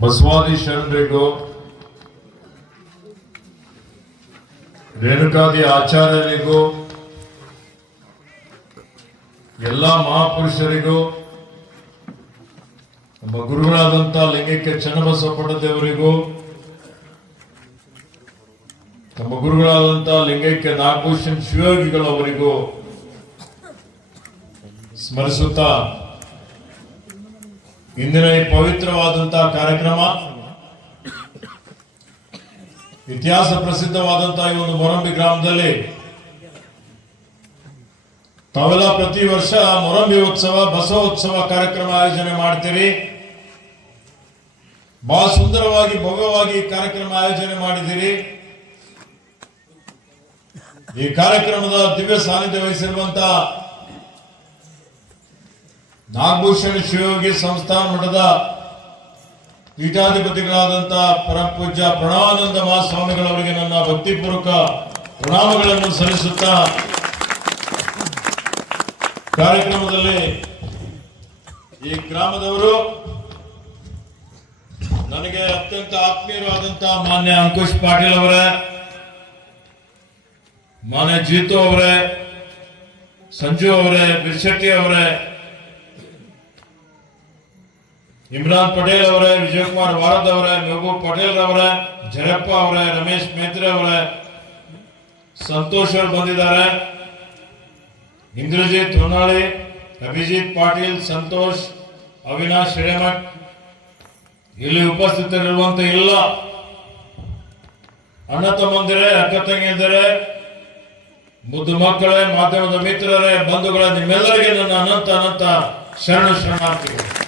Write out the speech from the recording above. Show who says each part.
Speaker 1: ಬಸವಾದಿ ಶರಣರಿಗೂ, ರೇಣುಕಾದಿ ಆಚಾರ್ಯರಿಗೂ, ಎಲ್ಲ ಮಹಾಪುರುಷರಿಗೂ, ನಮ್ಮ ಗುರುಗಳಾದಂಥ ಲಿಂಗಕ್ಕೆ ಚನ್ನಬಸವಪಟ್ಟ ದೇವರಿಗೂ ನಮ್ಮ ಗುರುಗಳಾದಂಥ ಲಿಂಗಕ್ಕೆ ನಾಗಭೂಷಣ್ ಶಿವಯೋಗಿಗಳವರಿಗೂ ಸ್ಮರಿಸುತ್ತಾ ಇಂದಿನ ಈ ಪವಿತ್ರವಾದಂತಹ ಕಾರ್ಯಕ್ರಮ, ಇತಿಹಾಸ ಪ್ರಸಿದ್ಧವಾದಂತಹ ಈ ಒಂದು ಮೊರಂಬಿ ಗ್ರಾಮದಲ್ಲಿ ತಾವೆಲ್ಲ ಪ್ರತಿ ವರ್ಷ ಮೊರಂಬಿ ಉತ್ಸವ, ಬಸವೋತ್ಸವ ಕಾರ್ಯಕ್ರಮ ಆಯೋಜನೆ ಮಾಡ್ತೀರಿ. ಬಹಳ ಸುಂದರವಾಗಿ, ಭವ್ಯವಾಗಿ ಕಾರ್ಯಕ್ರಮ ಆಯೋಜನೆ ಮಾಡಿದ್ದೀರಿ. ಈ ಕಾರ್ಯಕ್ರಮದ ದಿವ್ಯ ಸಾನ್ನಿಧ್ಯ ವಹಿಸಿರುವಂತಹ ನಾಗಭೂಷಣ ಶಿವಯೋಗಿ ಸಂಸ್ಥಾನ ಮಠದ ಪೀಠಾಧಿಪತಿಗಳಾದಂತಹ ಪರಮ ಪೂಜ್ಯ ಪ್ರಣವಾನಂದ ಮಹಾಸ್ವಾಮಿಗಳವರಿಗೆ ನನ್ನ ಭಕ್ತಿಪೂರ್ವಕ ಪ್ರಣಾಮಗಳನ್ನು ಸಲ್ಲಿಸುತ್ತಾ ಕಾರ್ಯಕ್ರಮದಲ್ಲಿ ಈ ಗ್ರಾಮದವರು ನನಗೆ ಅತ್ಯಂತ ಆತ್ಮೀಯರಾದಂತಹ ಮಾನ್ಯ ಅಂಕುಶ್ ಪಾಟೀಲ್ ಅವರೇ, ಮಾನ್ಯ ಜೀತು ಅವರೇ, ಸಂಜು ಅವರೇ, ಬಿರ್ಶೆಟ್ಟಿ ಅವರೇ ಇಮ್ರಾನ್ ಪಟೇಲ್ ಅವರೇ, ವಿಜಯಕುಮಾರ್ ವಾರದ್ ಅವರೇ ಮೆಹಬೂಬ್ ಪಟೇಲ್ ಅವರೇ, ಜರಪ್ಪ ಅವರೇ, ರಮೇಶ್ ಮೇತ್ರೆ ಅವರೇ, ಸಂತೋಷ್ ಅವರು ಬಂದಿದ್ದಾರೆ. ಇಂದ್ರಜಿತ್ ಹೊನ್ನಾಳಿ, ಅಭಿಜಿತ್ ಪಾಟೀಲ್, ಸಂತೋಷ್, ಅವಿನಾಶ್ ಹಿರೇಮಠ್ ಇಲ್ಲಿ ಉಪಸ್ಥಿತರಿರುವಂತ ಎಲ್ಲ ಅಣ್ಣ ತಮ್ಮಂದಿರೇ, ಅಕ್ಕ ತಂಗಿಯಂದಿರೇ, ಮುದ್ದು ಮಕ್ಕಳೇ, ಮಾಧ್ಯಮದ ಮಿತ್ರರೇ, ಬಂಧುಗಳೇ, ನಿಮ್ಮೆಲ್ಲರಿಗೆ ನನ್ನ ಅನಂತ ಅನಂತ ಶರಣ ಶರಣಾರ್ಥಿಗಳು.